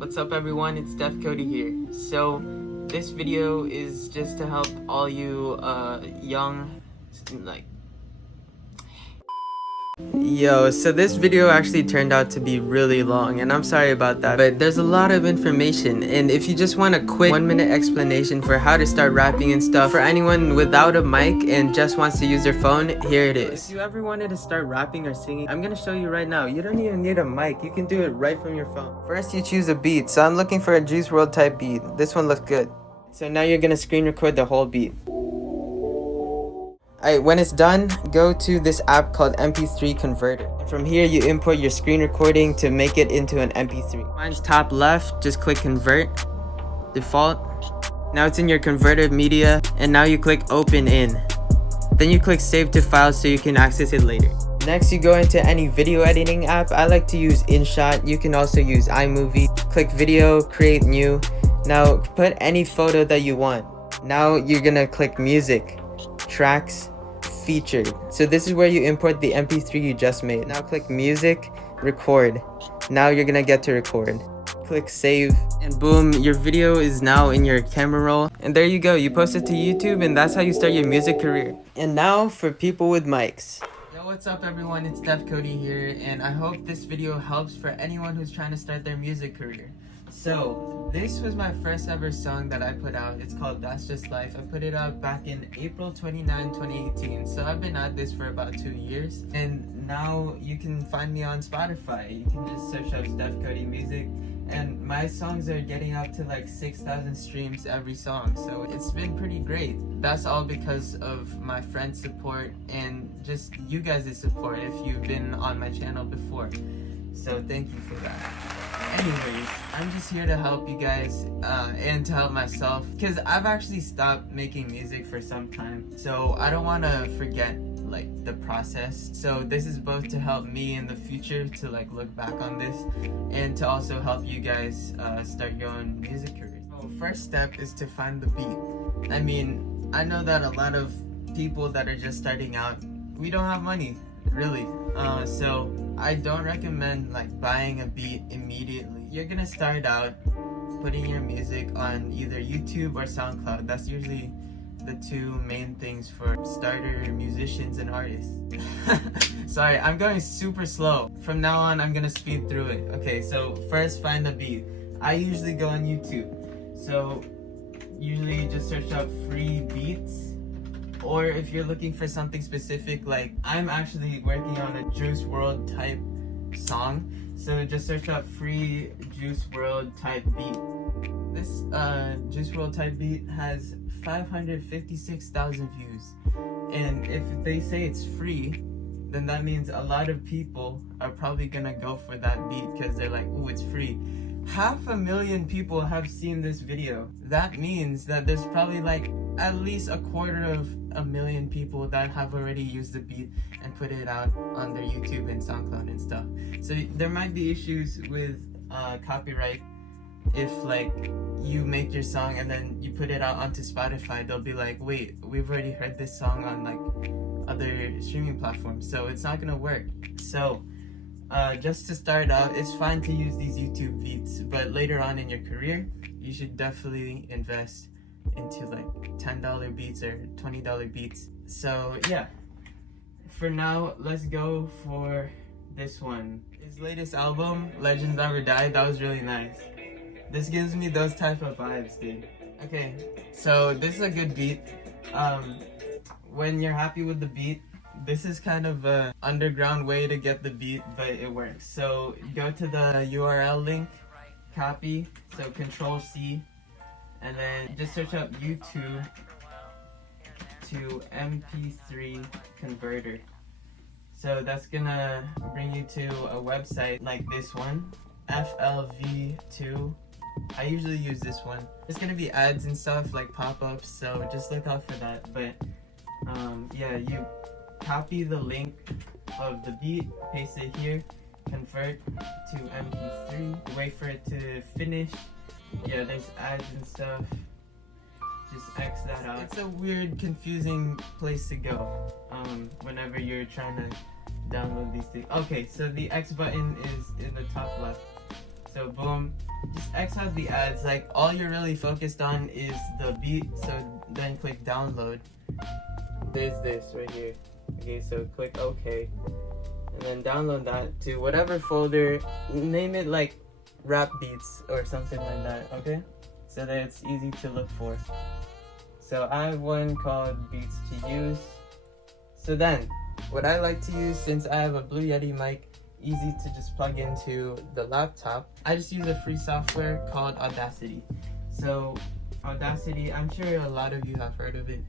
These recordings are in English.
What's up everyone, it's Steph Cody here. So this video is just to help all you young, so this video actually turned out to be really long and I'm sorry about that, but there's a lot of information, and if you just want a quick 1-minute explanation for how to start rapping and stuff for anyone without a mic and just wants to use their phone, here it is. If you ever wanted to start rapping or singing, I'm gonna show you right now. You don't even need a mic, you can do it right from your phone. First you choose a beat, so I'm looking for a Juice WRLD type beat. This one looks good. So now you're gonna screen record the whole beat. Alright, when it's done, go to this app called MP3 Converter. From here, you import your screen recording to make it into an MP3. Mine's top left, just click Convert, Default. Now it's in your converted media, and now you click Open In. Then you click Save to File so you can access it later. Next, you go into any video editing app. I like to use InShot. You can also use iMovie. Click Video, Create New. Now, put any photo that you want. Now, you're gonna click Music, Tracks, Featured. So this is where you import the MP3 you just made. Now click Music, Record. Now you're gonna get to record. Click Save, and boom, your video is now in your camera roll. And there you go, you post it to YouTube, and that's how you start your music career. And now for people with mics. Yo, what's up everyone, it's Steph Cody here, and I hope this video helps for anyone who's trying to start their music career. So, this was my first ever song that I put out. It's called That's Just Life. I put it out back in April 29, 2018. So I've been at this for about 2 years. And now you can find me on Spotify. You can just search up Steph Cody Music. And my songs are getting up to like 6,000 streams every song. So it's been pretty great. That's all because of my friends' support and just you guys' support if you've been on my channel before. So thank you for that. Anyways, I'm just here to help you guys and to help myself, because I've actually stopped making music for some time, so I don't want to forget like the process. So this is both to help me in the future to like look back on this, and to also help you guys start your own music career. So first step is to find the beat. I mean, I know that a lot of people that are just starting out, we don't have money really, so I don't recommend like buying a beat immediately. You're gonna start out putting your music on either YouTube or SoundCloud. That's usually the two main things for starter musicians and artists. Sorry, I'm going super slow. From now on, I'm gonna speed through it. Okay, so first find the beat. I usually go on YouTube. So usually just search up free beats. Or if you're looking for something specific, like I'm actually working on a Juice WRLD type song, so just search up free Juice WRLD type beat. This Juice WRLD type beat has 556,000 views, and if they say it's free, then that means a lot of people are probably gonna go for that beat because they're like, oh, it's free. 500,000 people have seen this video. That means that there's probably like at least 250,000 people that have already used the beat and put it out on their YouTube and SoundCloud and stuff. So there might be issues with copyright if like you make your song and then you put it out onto Spotify. They'll be like, wait, we've already heard this song on like other streaming platforms, so it's not gonna work. So just to start out, it's fine to use these YouTube beats, but later on in your career, you should definitely invest into like $10 beats or $20 beats. So yeah, for now, let's go for this one. His latest album, Legends Never Die, that was really nice. This gives me those type of vibes, dude. Okay, so this is a good beat. When you're happy with the beat, this is kind of an underground way to get the beat, but it works. So go to the URL link, copy, so Control C, and then just search up YouTube to MP3 Converter. So that's gonna bring you to a website like this one, FLV2. I usually use this one. There's gonna be ads and stuff like pop-ups, so just look out for that. But yeah, you copy the link of the beat, paste it here, convert to MP3, wait for it to finish. Yeah, there's ads and stuff. Just X that out. It's a weird, confusing place to go whenever you're trying to download these things. Okay, so the X button is in the top left. So boom, just X out the ads. Like all you're really focused on is the beat. So then click download. There's this right here. Okay, so click OK. And then download that to whatever folder. Name it like rap beats or something like that, okay? So that it's easy to look for. So I have one called Beats to Use. So then, what I like to use, since I have a Blue Yeti mic, easy to just plug into the laptop, I just use a free software called Audacity. So Audacity, I'm sure a lot of you have heard of it.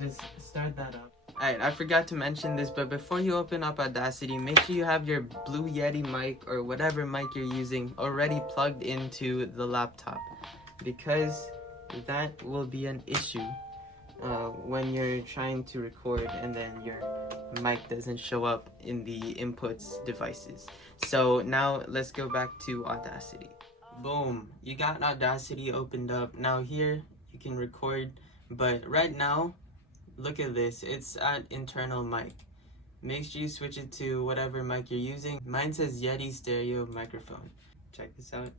Just start that up. Alright, I forgot to mention this, but before you open up Audacity, make sure you have your Blue Yeti mic or whatever mic you're using already plugged into the laptop, because that will be an issue when you're trying to record and then your mic doesn't show up in the inputs devices. So now let's go back to Audacity. Boom, you got Audacity opened up. Now here you can record, but right now look at this, it's at internal mic. Make sure you switch it to whatever mic you're using. Mine says Yeti stereo microphone. Check this out.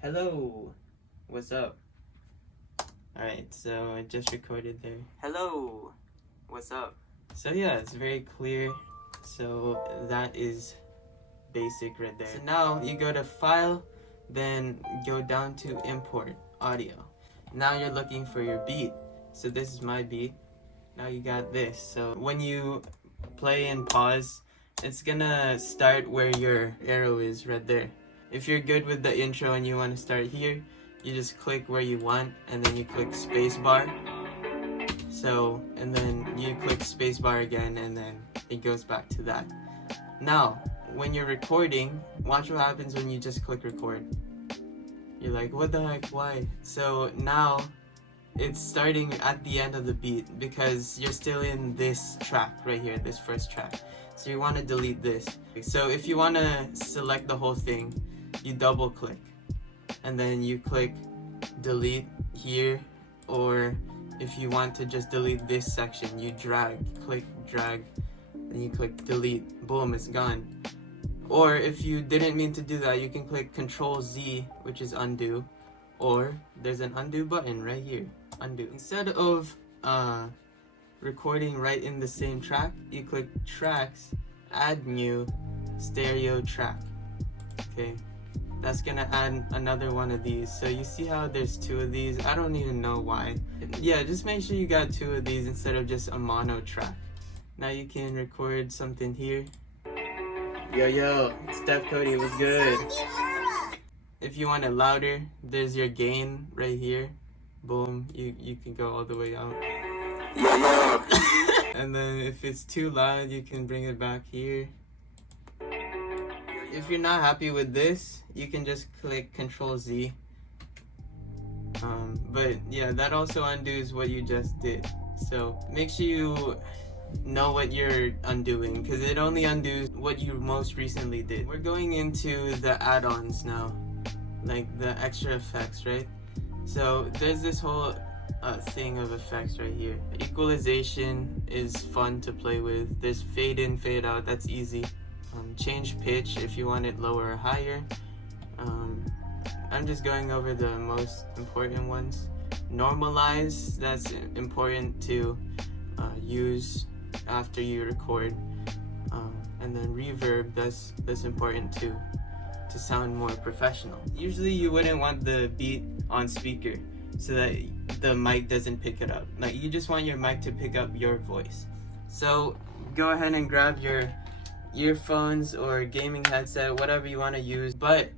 Hello, what's up? Alright, so I just recorded there. Hello, what's up? So yeah, it's very clear. So that is basic right there. So now you go to File, then go down to Import Audio. Now you're looking for your beat. So this is my beat. Now you got this. So when you play and pause, it's gonna start where your arrow is right there. If you're good with the intro and you want to start here, you just click where you want and then you click spacebar. So, and then you click spacebar again and then it goes back to that. Now, when you're recording, watch what happens when you just click record. You're like, what the heck, why? So now it's starting at the end of the beat because you're still in this track right here, this first track. So you want to delete this. So if you want to select the whole thing, you double click and then you click delete here, or if you want to just delete this section, you click drag, and you click delete. Boom, it's gone. Or if you didn't mean to do that, you can click Control Z, which is undo, or there's an undo button right here, undo. Instead of recording right in the same track, you click tracks, add new, stereo track. Okay, that's gonna add another one of these. So you see how there's two of these? I don't even know why. Yeah, just make sure you got two of these instead of just a mono track. Now you can record something here. Yo, Steph Cody, what's good? If you want it louder, there's your gain right here. Boom, you can go all the way out. And then if it's too loud, you can bring it back here. If you're not happy with this, you can just click Control Z. But yeah, that also undoes what you just did. So make sure you know what you're undoing, because it only undoes what you most recently did. We're going into the add-ons now, like the extra effects, right? So there's this whole thing of effects right here. Equalization is fun to play with. There's fade in, fade out, that's easy. Change pitch if you want it lower or higher. I'm just going over the most important ones. Normalize, that's important to use after you record. And then reverb, that's important too, to sound more professional. Usually you wouldn't want the beat on speaker so that the mic doesn't pick it up. Like, you just want your mic to pick up your voice. So go ahead and grab your earphones or gaming headset, whatever you want to use. But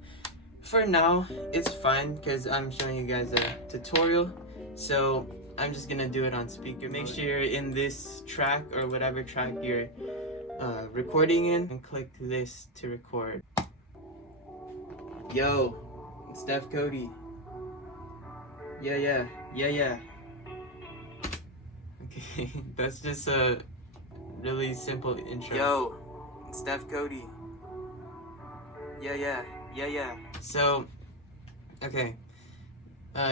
for now, it's fine because I'm showing you guys a tutorial. So I'm just gonna do it on speaker. Make sure you're in this track or whatever track you're recording in, and click this to record. Yo, it's Steph Cody. Yeah. Okay, that's just a really simple intro. Yo, it's Steph Cody. Yeah. So, okay,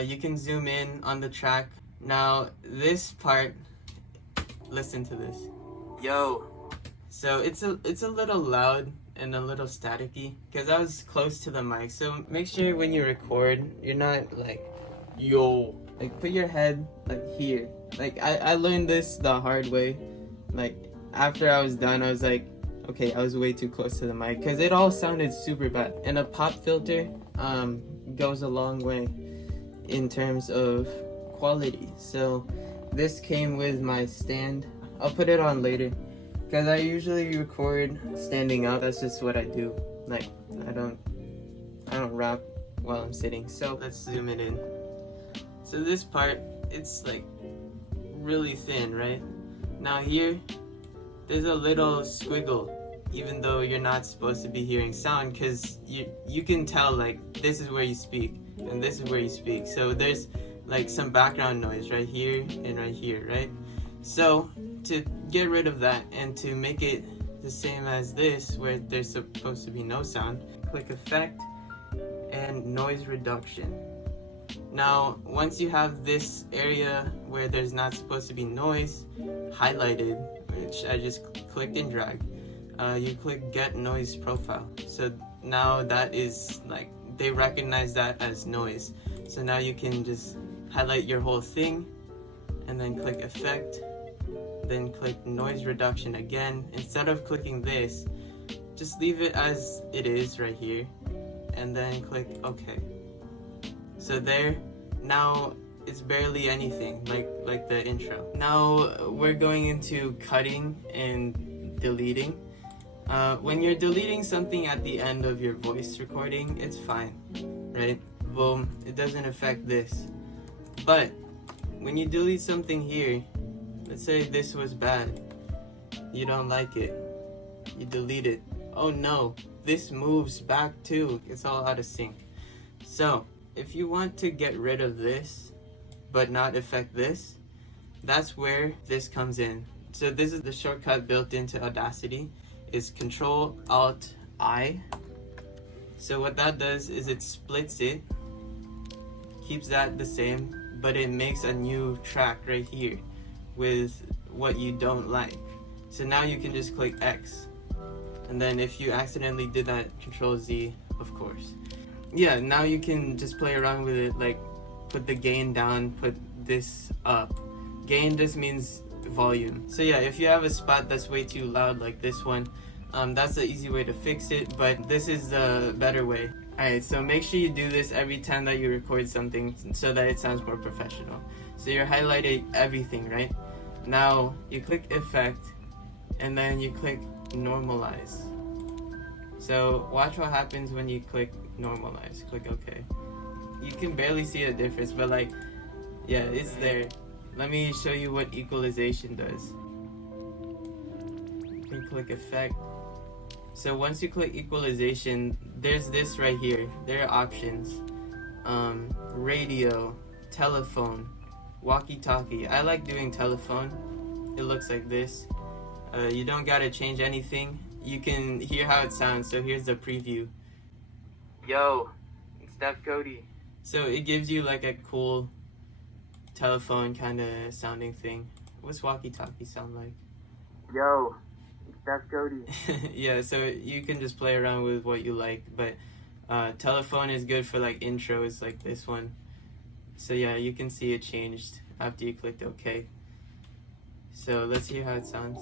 you can zoom in on the track. Now, this part, listen to this. Yo. So it's a little loud, and a little staticky because I was close to the mic. So make sure when you record, you're not like, yo, like put your head like here. Like I learned this the hard way. Like after I was done, I was like, okay, I was way too close to the mic because it all sounded super bad. And a pop filter goes a long way in terms of quality. So this came with my stand. I'll put it on later because I usually record standing up. That's just what I do. Like I don't rap while I'm sitting. So let's zoom it in. So this part, it's like really thin, right? Now here, there's a little squiggle, even though you're not supposed to be hearing sound, because you can tell like this is where you speak and this is where you speak. So there's like some background noise right here and right here, right? So to get rid of that and to make it the same as this, where there's supposed to be no sound, click Effect and Noise Reduction. Now, once you have this area where there's not supposed to be noise highlighted, which I just clicked and dragged, you click Get Noise Profile. So now that is like, they recognize that as noise. So now you can just highlight your whole thing and then click Effect, then click Noise Reduction again. Instead of clicking this, just leave it as it is right here and then click OK. So there, now it's barely anything, like the intro. Now we're going into cutting and deleting. When you're deleting something at the end of your voice recording, it's fine, right? Boom, it doesn't affect this. But when you delete something here, let's say this was bad, you don't like it, you delete it. Oh no, this moves back too, it's all out of sync. So if you want to get rid of this but not affect this, that's where this comes in. So this is the shortcut built into Audacity, is Control-Alt-I. So what that does is it splits it, keeps that the same, but it makes a new track right here with what you don't like. So now you can just click X, and then if you accidentally did that, Control Z, of course. Yeah, now you can just play around with it, like put the gain down, put this up. Gain just means volume. So yeah, if you have a spot that's way too loud like this one, that's the easy way to fix it, but this is the better way. Alright, so make sure you do this every time that you record something so that it sounds more professional. So you're highlighting everything, right? Now you click Effect and then you click Normalize. So watch what happens when you click Normalize. Click OK. You can barely see a difference, but like, yeah, it's there. Let me show you what equalization does. You can click Effect. So once you click equalization, there's this right here. There are options. Radio, telephone, walkie-talkie. I like doing telephone. It looks like this. You don't gotta change anything. You can hear how it sounds. So here's the preview. Yo, it's Steph Cody. So it gives you like a cool telephone kind of sounding thing. What's walkie-talkie sound like? Yo, it's Steph Cody. Yeah, so you can just play around with what you like, but telephone is good for like intros like this one. So yeah, you can see it changed after you clicked OK. So let's hear how it sounds.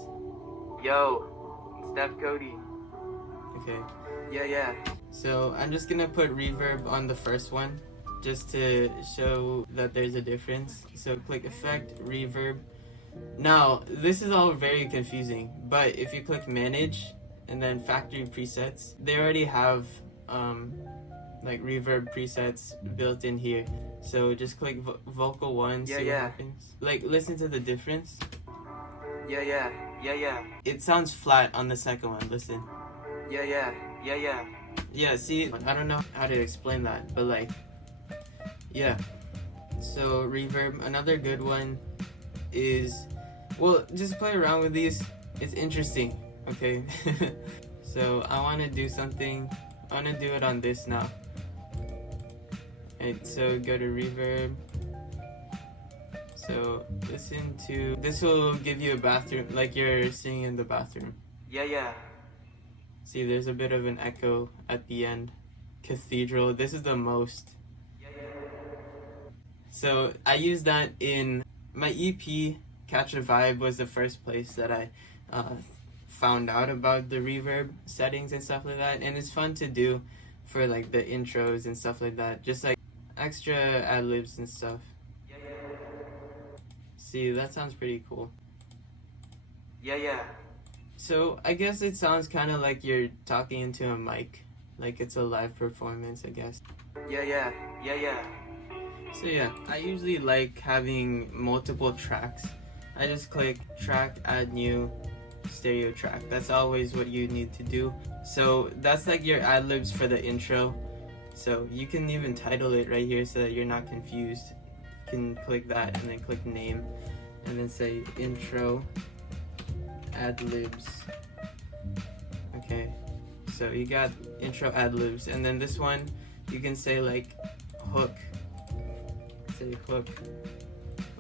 Yo, it's Steph Cody. Okay. Yeah. So I'm just gonna put reverb on the first one just to show that there's a difference. So click Effect, Reverb. Now, this is all very confusing, but if you click Manage and then Factory Presets, they already have like reverb presets built in here. So just click Vocal 1, see what happens. Like, listen to the difference. Yeah. It sounds flat on the second one, listen. Yeah. Yeah, see, I don't know how to explain that, but like, yeah. So reverb, another good one is, well, just play around with these. It's interesting, okay? So I want to do something. I want to do it on this now. Right, so go to reverb. So listen to, this will give you a bathroom, like you're singing in the bathroom. Yeah. See, there's a bit of an echo at the end. Cathedral, this is the most. So I used that in my EP. Catch a Vibe was the first place that I found out about the reverb settings and stuff like that, and it's fun to do for like the intros and stuff like that, just like extra ad-libs and stuff. See, that sounds pretty cool. Yeah. So I guess it sounds kind of like you're talking into a mic, like it's a live performance, I guess. Yeah. So yeah, I usually like having multiple tracks. I just click track, add new, stereo track. That's always what you need to do. So that's like your ad-libs for the intro. So you can even title it right here so that you're not confused. You can click that and then click name and then say intro ad-libs. Okay, so you got intro ad-libs, and then this one you can say like hook. Say hook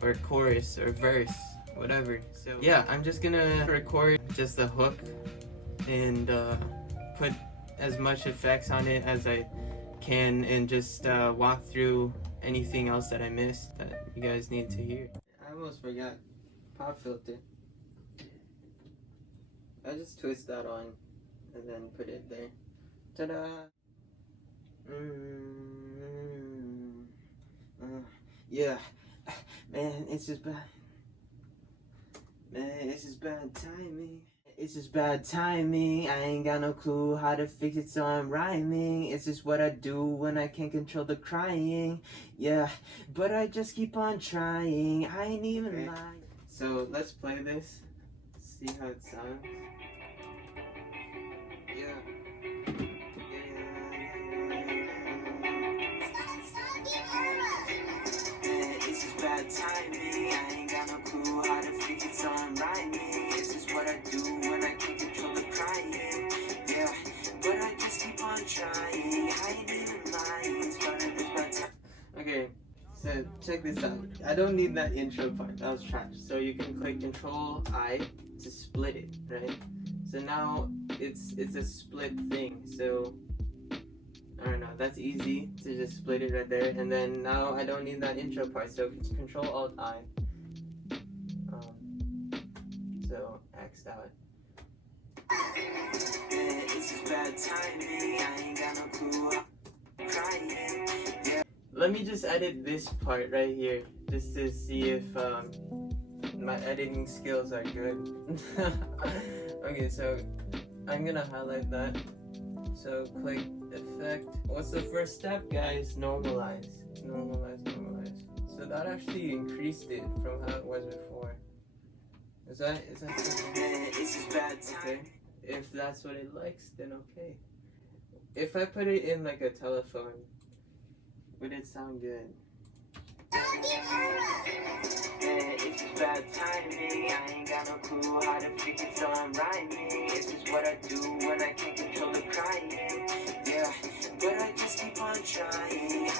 or chorus or verse, whatever. So yeah, I'm just gonna record just the hook and put as much effects on it as I can, and just walk through anything else that I missed that you guys need to hear. I almost forgot pop filter. I just twist that on and then put it there. Ta-da! Yeah, man, it's just bad. Man, it's just bad timing. It's just bad timing. I ain't got no clue how to fix it, so I'm rhyming. It's just what I do when I can't control the crying. Yeah, but I just keep on trying. I ain't even lying. So let's play this. See how it sounds. Yeah. It's just bad timing. I ain't got no clue how to fix it, so I'm rhyming. It's just what I do when I can't control the crying. Yeah, but I just keep on trying. I ain't even lying. It's bad time. Okay, so check this out. I don't need that intro part. That was trash. So you can click Control I to split it, right? So now it's a split thing. So I don't know, that's easy to just split it right there. And then now I don't need that intro part, so it's Control Alt I. So X'd out. It's just bad timing. I ain't got no clue. Crying. Yeah. Let me just edit this part right here, just to see if my editing skills are good. Okay, so I'm gonna highlight that. So click effect. What's the first step, guys? Normalize. So that actually increased it from how it was before. Is that it's just bad time. Okay. If that's what it likes, then okay. If I put it in like a telephone, would it sound good? It's just bad timing. I ain't got no clue how to fix it, so I'm rhyming. It's just what I do when I can't control the crying. Yeah, but I just keep on trying.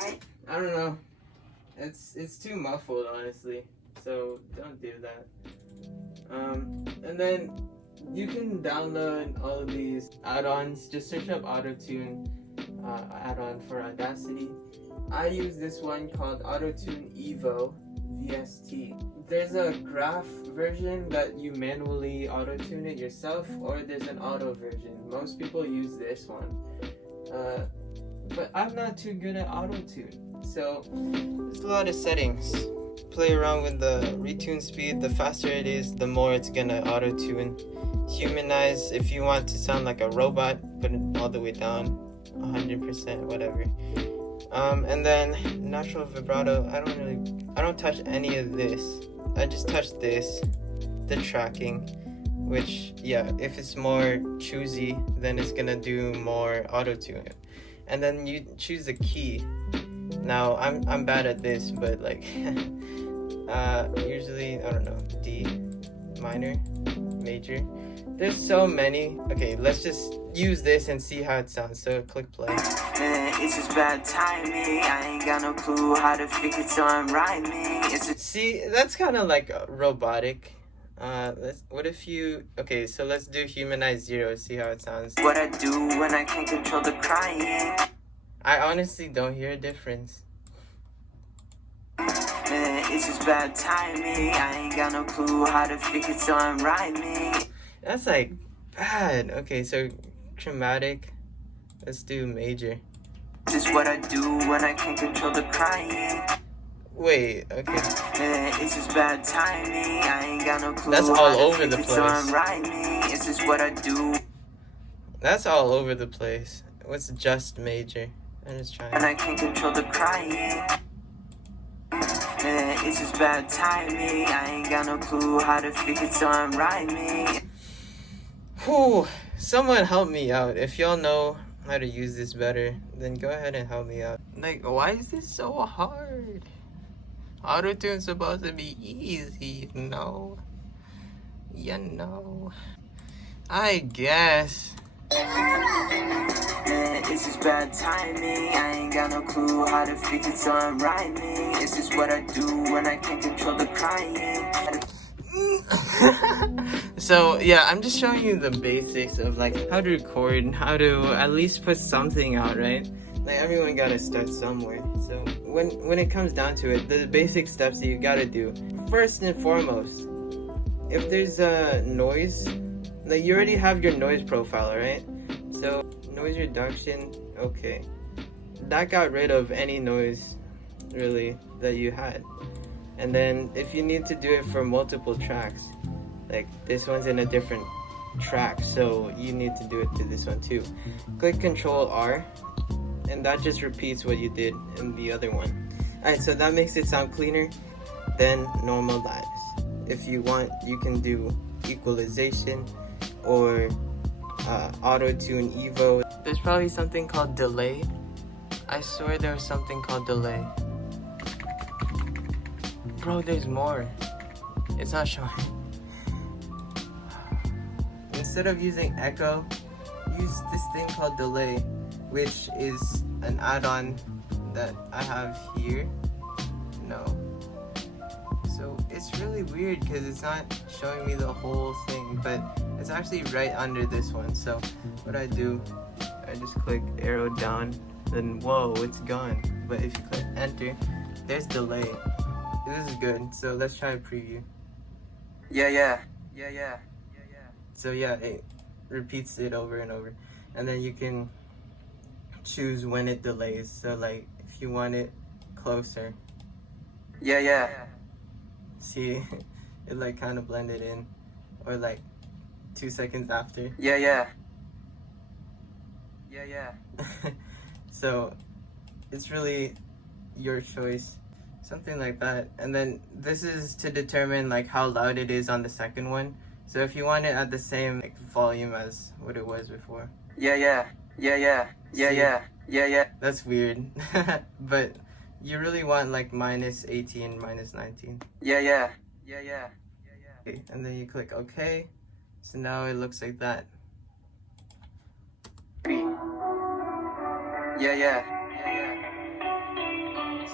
I don't know. It's too muffled, honestly. So don't do that. And then you can download all of these add-ons. Just search up Auto-Tune add-on for Audacity. I use this one called Auto-Tune Evo VST. There's a graph version that you manually auto-tune it yourself, or there's an auto version. Most people use this one. But I'm not too good at auto-tune. So there's a lot of settings. Play around with the retune speed. The faster it is, the more it's gonna auto-tune. Humanize, if you want to sound like a robot, put it all the way down, 100%, whatever. And then natural vibrato, I don't touch any of this. I just touch this, the tracking, which, yeah, if it's more choosy, then it's gonna do more auto-tune. And then you choose the key. Now, I'm bad at this, but like, usually, I don't know, D, minor, major. There's so many. Okay, let's just use this and see how it sounds. So click play. It's just bad timing. I ain't got no clue how to fix it, so I'm rhyming. See, that's kind of like robotic. what if you, okay, so let's do humanize 0, see how it sounds. What I do when I can't control the crying. I honestly don't hear a difference. Man, it's just bad timing. I ain't got no clue how to fix it, so I'm rhyming. That's like bad. Okay, so chromatic, let's do major. This is what I do when I can't control the crying. Wait, okay. Man, it's just bad timing. I ain't got no clue. That's all how to over fix the it, so I'm place. rhyming. It's just what I do That's all over the place. What's just major? I'm just when trying. I can't control the crying. Man, it's just bad timing. I ain't got no clue how to fix it, so I'm rhyming. Whew, someone help me out. If y'all know how to use this better, then go ahead and help me out. Like, why is this so hard? Auto-tune's supposed to be easy, you know? You know. I guess. Man, it's just bad timing. I ain't got no clue how to fix it, so I'm rhyming. It's just what I do when I can't control the crying. So yeah, I'm just showing you the basics of like how to record, how to at least put something out, right? Like everyone gotta start somewhere. So when it comes down to it, the basic steps that you gotta do, first and foremost, if there's a noise, like you already have your noise profile, right? So noise reduction, okay, that got rid of any noise really that you had. And then if you need to do it for multiple tracks, like this one's in a different track, so you need to do it to this one too. Click Control R, and that just repeats what you did in the other one. Alright, so that makes it sound cleaner. Then normalize. If you want, you can do equalization or auto-tune Evo. There's probably something called delay. I swear there was something called delay. Bro, there's more. It's not showing. Instead of using echo, use this thing called delay, which is an add-on that I have here. No. So it's really weird because it's not showing me the whole thing, but it's actually right under this one. So what I do, I just click arrow down, then whoa, it's gone. But if you click enter, there's delay. This is good, so let's try a preview. Yeah. So yeah, it repeats it over and over. And then you can choose when it delays. So like, if you want it closer. Yeah. See, it like kind of blended in. Or like 2 seconds after. Yeah. So it's really your choice. Something like that. And then this is to determine like how loud it is on the second one. So if you want it at the same like, volume as what it was before. Yeah. That's weird. But you really want like minus 18, minus 19. Yeah. Okay, and then you click OK. So now it looks like that. Yeah.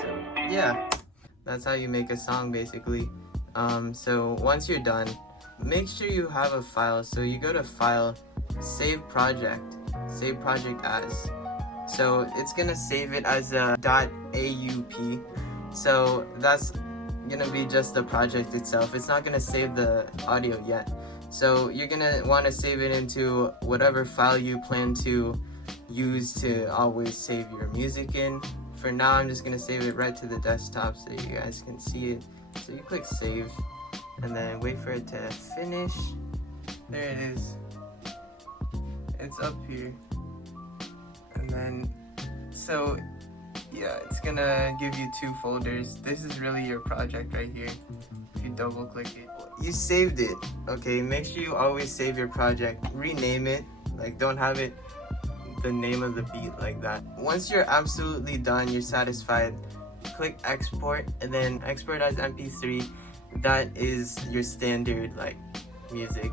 So yeah, that's how you make a song basically. So once you're done, make sure you have a file. So you go to File, Save Project as. So it's gonna save it as a .aup. So that's gonna be just the project itself. It's not gonna save the audio yet. So you're gonna want to save it into whatever file you plan to use to always save your music in. For now, I'm just gonna save it right to the desktop so you guys can see it. So you click save and then wait for it to finish. There it is. It's up here. And then, so yeah, it's gonna give you 2 folders. This is really your project right here. If you double click it, you saved it. Okay, make sure you always save your project. Rename it. Like, don't have it the name of the beat like that. Once you're absolutely done, you're satisfied, click export and then export as MP3. That is your standard like music.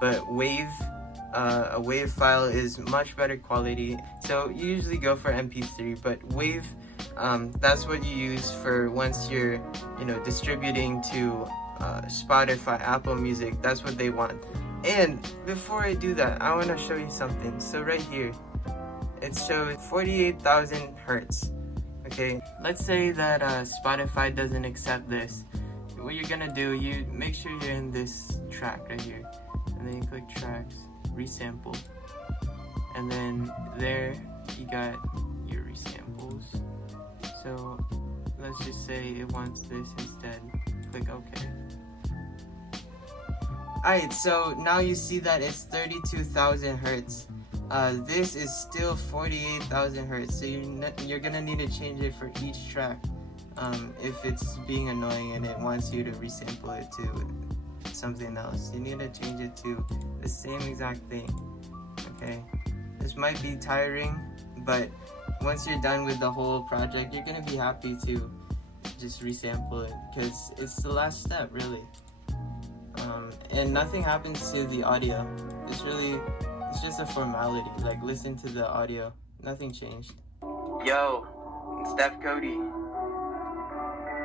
But a WAV file is much better quality. So you usually go for MP3, but WAV, that's what you use for once you're distributing to Spotify, Apple Music. That's what they want. And before I do that, I want to show you something. So right here, it shows 48,000 hertz. Okay, let's say that Spotify doesn't accept this. What you're gonna do, you make sure you're in this track right here, and then you click tracks, resample, and then there you got your resamples. So let's just say it wants this instead. Click OK. Alright, so now you see that it's 32,000 hertz. This is still 48,000 hertz, so you're gonna need to change it for each track. If it's being annoying and it wants you to resample it to something else, you need to change it to the same exact thing. Okay, this might be tiring, but once you're done with the whole project, you're gonna be happy to just resample it, because it's the last step, really. And nothing happens to the audio. It's just a formality. Like, listen to the audio. Nothing changed. Yo, it's Steph Cody.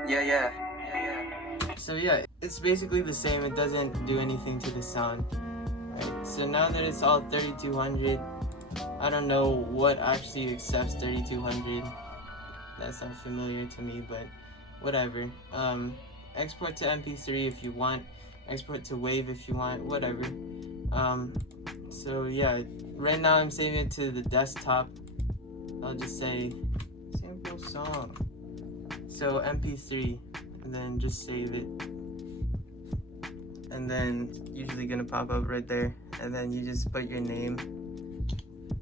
Yeah. So yeah, it's basically the same. It doesn't do anything to the sound. Right? So now that it's all 3200, I don't know what actually accepts 3200. That's not familiar to me, but whatever. Export to MP3 if you want. Export to WAV if you want. Whatever. So yeah, right now I'm saving it to the desktop. I'll just say sample song. So MP3, and then just save it. And then usually gonna pop up right there. And then you just put your name,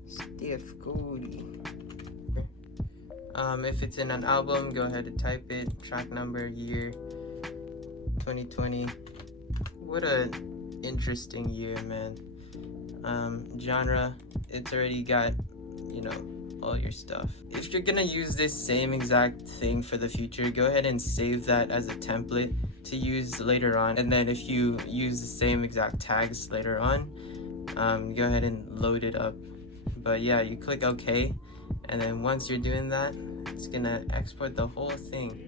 Steph Cody. If it's in an album, go ahead and type it. Track number, year, 2020. What a interesting year, man. Genre, it's already got, all your stuff. If you're gonna use this same exact thing for the future, go ahead and save that as a template to use later on. And then if you use the same exact tags later on, go ahead and load it up. But yeah, you click OK, and then once you're doing that, it's gonna export the whole thing.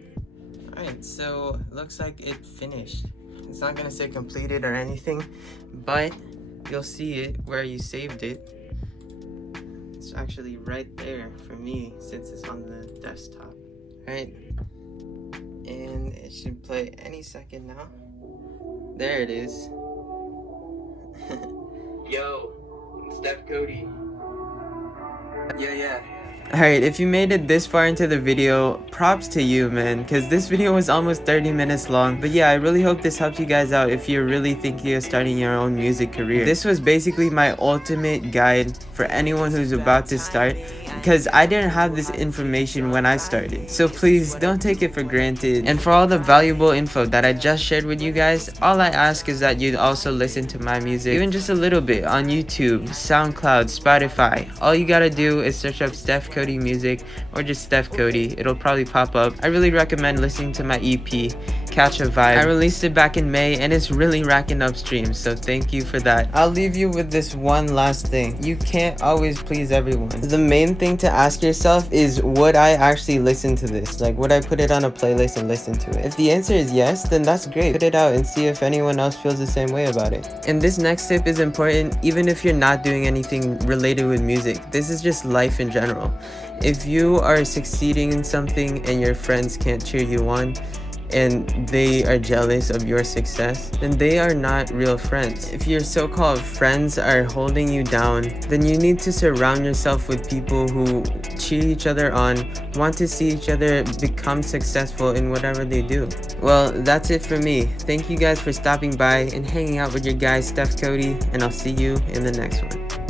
Alright, so looks like it finished. It's not gonna say completed or anything, but you'll see it where you saved it. It's actually right there for me since it's on the desktop. Alright, and it should play any second now. There it is. Yo, it's Steph Cody. Yeah. Alright, if you made it this far into the video, props to you, man, because this video was almost 30 minutes long. But yeah, I really hope this helped you guys out if you're really thinking of starting your own music career. This was basically my ultimate guide for anyone who's about to start, because I didn't have this information when I started. So please don't take it for granted. And for all the valuable info that I just shared with you guys, all I ask is that you also listen to my music, even just a little bit, on YouTube, SoundCloud, Spotify. All you gotta do is search up Steph Cody Music or just Steph Cody. It'll probably pop up. I really recommend listening to my EP, Catch a Vibe. I released it back in May and it's really racking up streams, so thank you for that. I'll leave you with this one last thing. You can't always please everyone. The main thing to ask yourself is, would I actually listen to this? Like, would I put it on a playlist and listen to it? If the answer is yes, then that's great. Put it out and see if anyone else feels the same way about it. And this next tip is important even if you're not doing anything related with music. This is just life in general. If you are succeeding in something and your friends can't cheer you on, and they are jealous of your success, then they are not real friends. If your so-called friends are holding you down, then you need to surround yourself with people who cheer each other on, want to see each other become successful in whatever they do. Well, that's it for me. Thank you guys for stopping by and hanging out with your guy Steph Cody, and I'll see you in the next one.